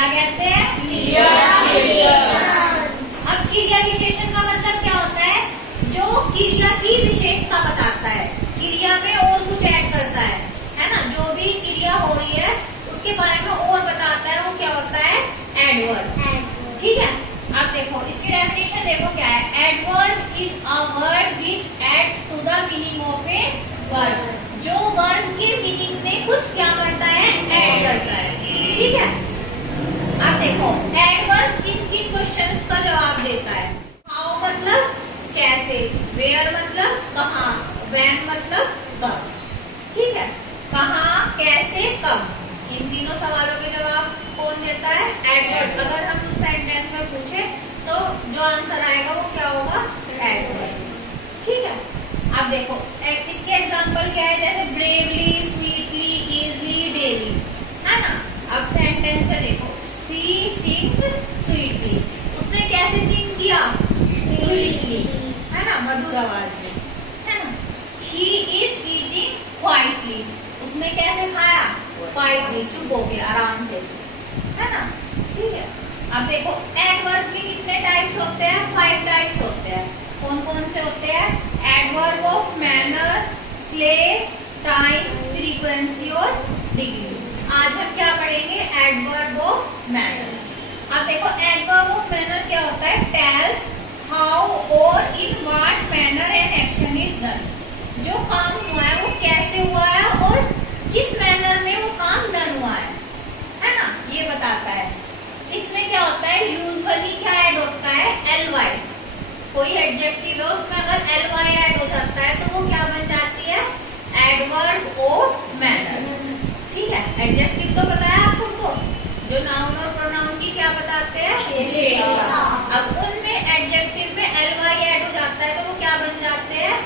क्या कहते हैं? क्रिया विशेषण। अब क्रिया विशेषण का मतलब क्या होता है? जो क्रिया की विशेषता बताता है, क्रिया में और कुछ ऐड करता है ना? जो भी क्रिया हो रही है उसके बारे में और बताता है, वो क्या होता है? एडवर्ब। ठीक है, आप देखो इसकी डेफिनेशन देखो क्या है? Adverb is a word which adds to the meaning of a verb. जो वर्ब के मीनिंग में कुछ क्या करता है? ऐड करता है। ठीक है, अब देखो एडवर्ब किन किन क्वेश्चंस का जवाब देता है? हाउ मतलब कैसे, वेयर मतलब कहाँ, व्हेन मतलब कब। ठीक है, कहाँ, कैसे, कब, इन तीनों सवालों के जवाब कौन देता है? एडवर्ब। अगर हम उस सेंटेंस में पूछे तो जो आंसर आएगा वो क्या होगा? एडवर्ब। ठीक है, अब देखो इसके एग्जांपल क्या है? जैसे ब्रेवली, स्वीटली, इजली, डेली, है ना? अब सेंटेंस से देखो, शी सिंग्स स्वीटली। उसने कैसे सिंग किया? स्वीटली, है ना? मधुर आवाज में, है ना? He is eating quietly. उसने कैसे खाया? क्वाइटली, चुप हो गया, आराम से, है ना? ठीक है, अब देखो एडवर्ब के कितने टाइप्स होते हैं? 5 टाइप्स होते हैं। कौन कौन से होते हैं? Adverb of manner, place, time, frequency और डिग्री। आज हम क्या पढ़ेंगे? Adverb of manner. अब देखो एडवर्ब ऑफ मैनर क्या होता है? टेल्स हाउ और in what manner N action is done. जो काम हुआ है वो कैसे हुआ है और किस मैनर में वो काम डन हुआ है ना? ये बताता है। इसमें क्या होता है? यूजुअली क्या ऐड होता है? ly। कोई एडजेक्टिव है उसमें अगर ly ऐड हो जाता है तो वो क्या बन जाती है? Adverb of manner. ठीक है, एडजेक्टिव तो पता है आप सबको, जो नाउन और प्रोनाउन की क्या बताते हैं? अब उनमें एडजेक्टिव में ly ऐड हो जाता है तो वो क्या बन जाते हैं?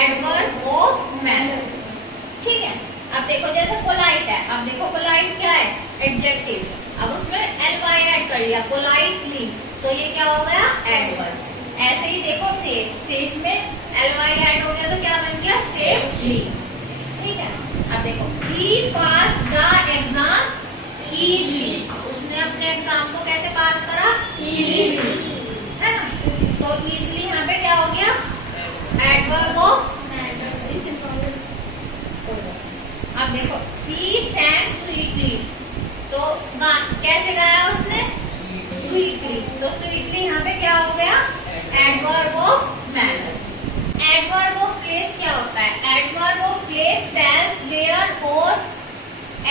Adverb of manner. ठीक है, अब देखो जैसे पोलाइट है, अब देखो पोलाइट क्या है? एडजेक्टिव। अब उसमें ly ऐड कर लिया, पोलाइटली, तो ये क्या हो गया? एडवर्ब। ऐसे ही देखो सेफ, सेफ में ly ऐड हो गया तो क्या बन गया? सेफली। ठीक है, अब देखो he passed the exam easily। उसने अपने एग्जाम को कैसे पास करा? easily, है ना? तो easily यहाँ पे क्या हो गया? Adverb of. अब देखो she sang sweetly, तो कैसे गाया उसने? स्वीटली, तो स्वीटली यहाँ पे क्या हो गया? Adverb of manner. Adverb of place क्या होता है? Adverb of place tells where और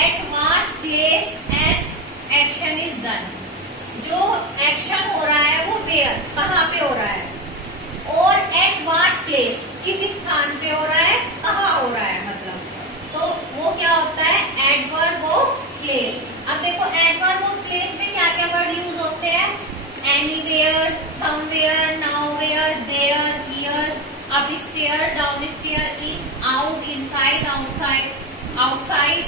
at what place an action is done. जो एक्शन हो रहा है वो वेयर, कहाँ पे हो रहा है, और एट व्हाट प्लेस, किस स्थान पे हो रहा है, कहाँ हो रहा है, मतलब तो वो क्या होता है? Adverb of place. अब देखो एडवर्ब ऑफ प्लेस में क्या क्या वर्ड यूज होते हैं? Anywhere, somewhere, nowhere, there, here, upstair, downstair, in, out, inside, outside, outside,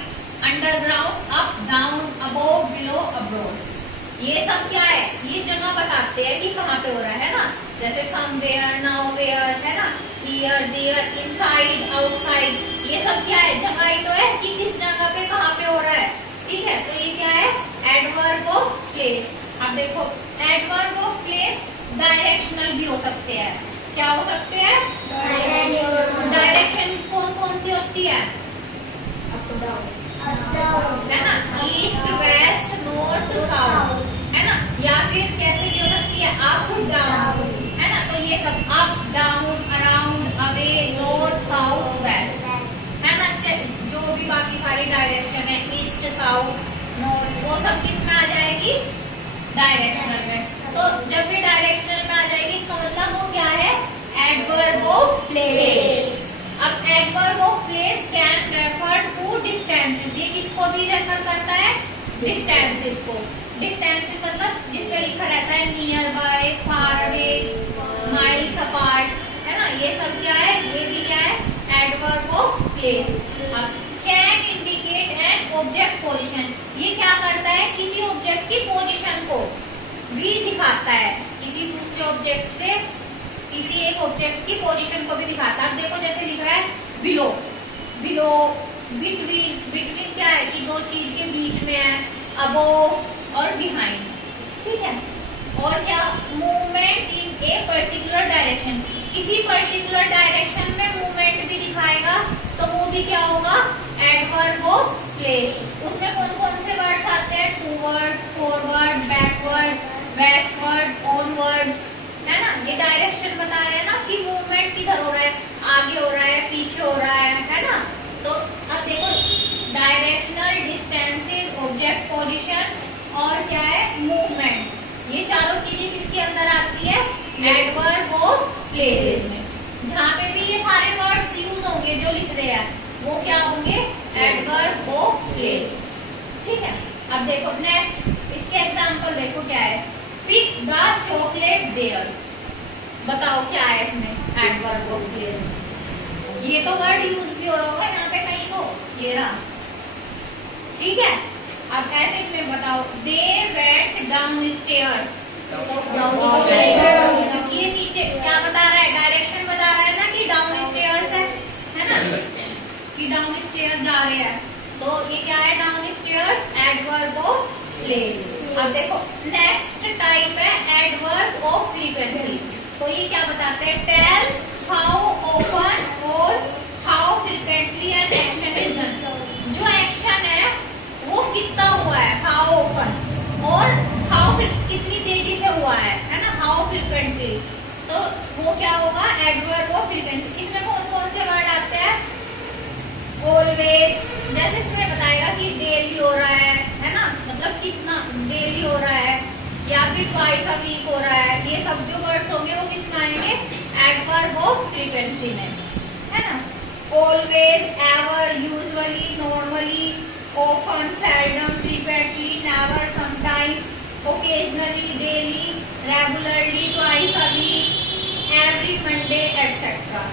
underground, up, down, above, below, abroad. ये सब क्या है? ये जगह बताते हैं कि कहाँ पे हो रहा है ना? जैसे समवेयर, नाउवेयर, है ना? हियर, देयर, इनसाइड, आउटसाइड, ये सब क्या है? जगह ही तो है कि किस जगह पे कहाँ पे हो रहा है। ठीक है, तो ये क्या है? Adverb of place. अब देखो एडवर्ब ऑफ प्लेस डायरेक्शनल भी हो सकते हैं। क्या हो सकते हैं? डायरेक्शन कौन कौन सी होती है? है ना? ईस्ट, वेस्ट, नॉर्थ, साउथ, है ना? या फिर कैसे भी हो सकती है? अप, डाउन, है ना? तो ये सब up, down, around, away, north, south, west, है ना? जो भी बाकी सारी डायरेक्शन है, ईस्ट, साउथ, नॉर्थ, वो सब किस में आ जाएगी? डायरेक्शनल में। तो जब भी डायरेक्शनल में आ जाएगी इसका मतलब वो क्या है? Adverb of place. अब adverb of place can refer to distances. ये किसको भी रेफर करता है? डिस्टेंसेस को। डिस्टेंसेस मतलब जिसपे लिखा रहता है near by, far away, miles apart, है ना? ये सब क्या है? ये भी क्या है? Adverb of place. अब can indicate an object position. ये क्या करता है? किसी ऑब्जेक्ट की पोजीशन को भी दिखाता है, किसी दूसरे ऑब्जेक्ट से किसी एक ऑब्जेक्ट की पोजीशन को भी दिखाता है। अब देखो जैसे लिख रहा है बिलो, बिलो, बिटवीन, बिटवीन क्या है कि दो चीज के बीच में है, अबोव, और बिहाइंड, ठीक है। और क्या, movement in a particular direction, किसी पर्टिकुलर डायरेक्शन में मूवमेंट भी दिखाएगा तो वो भी क्या होगा, एडवर्ब ऑफ प्लेस। उसमें कौन कौन से वर्ड्स आते हैं, towards, forward, backward, westward, onwards, है ना। ये डायरेक्शन बता रहे हैं ना कि मूवमेंट किधर हो रहा है, आगे हो रहा है, पीछे हो रहा है ना। तो अब देखो, डायरेक्शनल, डिस्टेंसेस, ऑब्जेक्ट पोजीशन और क्या है, मूवमेंट, ये चारों चीजें किसके अंदर आती है, एडवर्ब ऑफ प्लेसेस में। जहाँ पे भी ये सारे वर्ड्स यूज होंगे जो लिख रहे हैं वो क्या होंगे, एडवर्ब ऑफ प्लेस, ठीक है। अब देखो नेक्स्ट, इसके एग्जांपल देखो क्या है, पिक द चॉकलेट देयर, बताओ क्या है इसमें, एडवर्ब ऑफ प्लेस। ये तो वर्ड यूज भी हो रहा होगा यहाँ पे कहीं को, ये रहा, ठीक है। अब ऐसे इसमें बताओ, दे वेंट डाउन स्टेयर्स, तो ये नीचे क्या बता रहा है, डायरेक्शन बता रहा है ना कि डाउन स्टेयर्स है ना, कि डाउन स्टेयर्स जा रहे हैं, तो ये क्या है, down stairs, adverb of place. अब देखो नेक्स्ट टाइप है एडवर्ब ऑफ फ्रीक्वेंसी, तो ये क्या बताते हैं, टेल्स हाउ ऑफन और how frequently N action is done. जो एक्शन है वो कितना हुआ है, हाउ ऑफन, और हाउ कितनी तेजी से हुआ है ना, हाउ फ्रीक्वेंटली, तो वो क्या होगा, एडवर्ब ऑफ फ्रीक्वेंसी। इसमें कौन कौन से वर्ड आते हैं, ऑलवेज, जैसे इसमें बताएगा कि डेली हो रहा है ना, मतलब कितना डेली हो रहा है, या फिर ट्वाइस अ वीक हो रहा है, ये सब जो वर्ड्स होंगे वो किसमें आएंगे, एडवर्ब ऑफ फ्रीक्वेंसी में, है ना। Always, ever, usually, normally, often, seldom, frequently, never, sometime, occasionally, daily, regularly, twice a week, every Monday, etc.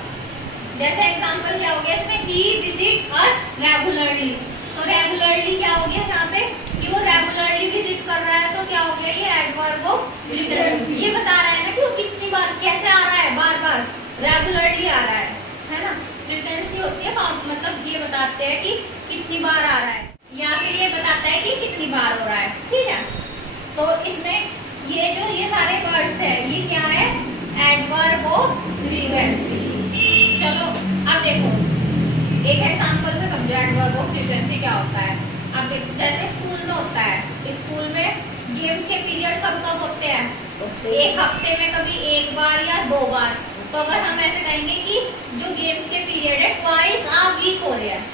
जैसे एग्जांपल क्या हो गया इसमें, he visit us regularly, तो रेगुलरली क्या हो गया यहाँ पे, कि वो रेगुलरली विजिट कर रहा है, तो क्या हो गया, ये एडवर्ब ऑफ फ्रीक्वेंसी। ये बता रहा है ना कि वो कितनी बार, कैसे आ रहा है, बार बार, रेगुलरली आ रहा है ना। फ्रीक्वेंसी होती है मतलब ये बताते हैं कि कितनी बार आ रहा है, या फिर ये बताता है कि कितनी बार हो रहा है, ठीक है। तो इसमें ये सारे वर्ड्स है, ये क्या है, एडवर्ब ऑफ फ्रीक्वेंसी। चलो अब देखो एक एग्जांपल से समझो एडवर्ब ऑफ फ्रीक्वेंसी क्या होता है। अब देखो जैसे स्कूल में होता है, स्कूल में गेम्स के पीरियड कब कब होते हैं, एक हफ्ते में कभी एक बार या 2 बार। तो अगर हम ऐसे कहेंगे कि जो गेम्स के पीरियड है ट्वाइस अ वीक हो रहे हैं,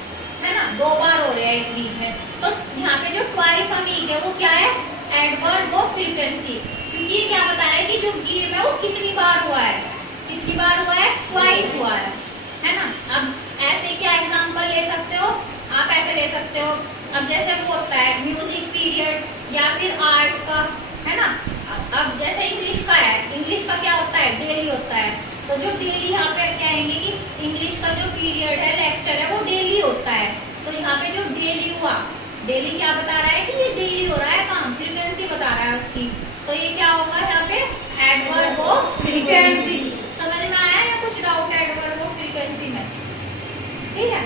है ना, 2 बार हो रहे हैं एक वीक में, तो यहाँ पे जो ट्वाइस अ वीक है वो क्या है, एडवर्ब ऑफ फ्रीक्वेंसी, क्योंकि ये क्या बता रहा है कि जो गेम है वो कितनी बार हुआ है, कितनी बार हुआ है, ट्वाइस हुआ है ना। अब ऐसे क्या एग्जांपल ले सकते हो आप, ऐसे ले सकते हो, अब जैसे वो होता है म्यूजिक पीरियड या फिर आर्ट का, है ना। अब जैसे इंग्लिश का है, इंग्लिश का क्या होता है, डेली होता है, तो जो डेली यहाँ पे कहेंगे कि इंग्लिश का जो पीरियड है, लेक्चर है, वो डेली होता है, तो यहाँ पे जो डेली हुआ, डेली क्या बता रहा है कि ये डेली हो रहा है काम, फ्रीक्वेंसी बता रहा है उसकी, तो ये क्या होगा यहाँ पे, एडवर्ब ऑफ फ्रीक्वेंसी। समझ में आया या कुछ डाउट एडवर्ब ऑफ फ्रीक्वेंसी में, ठीक है।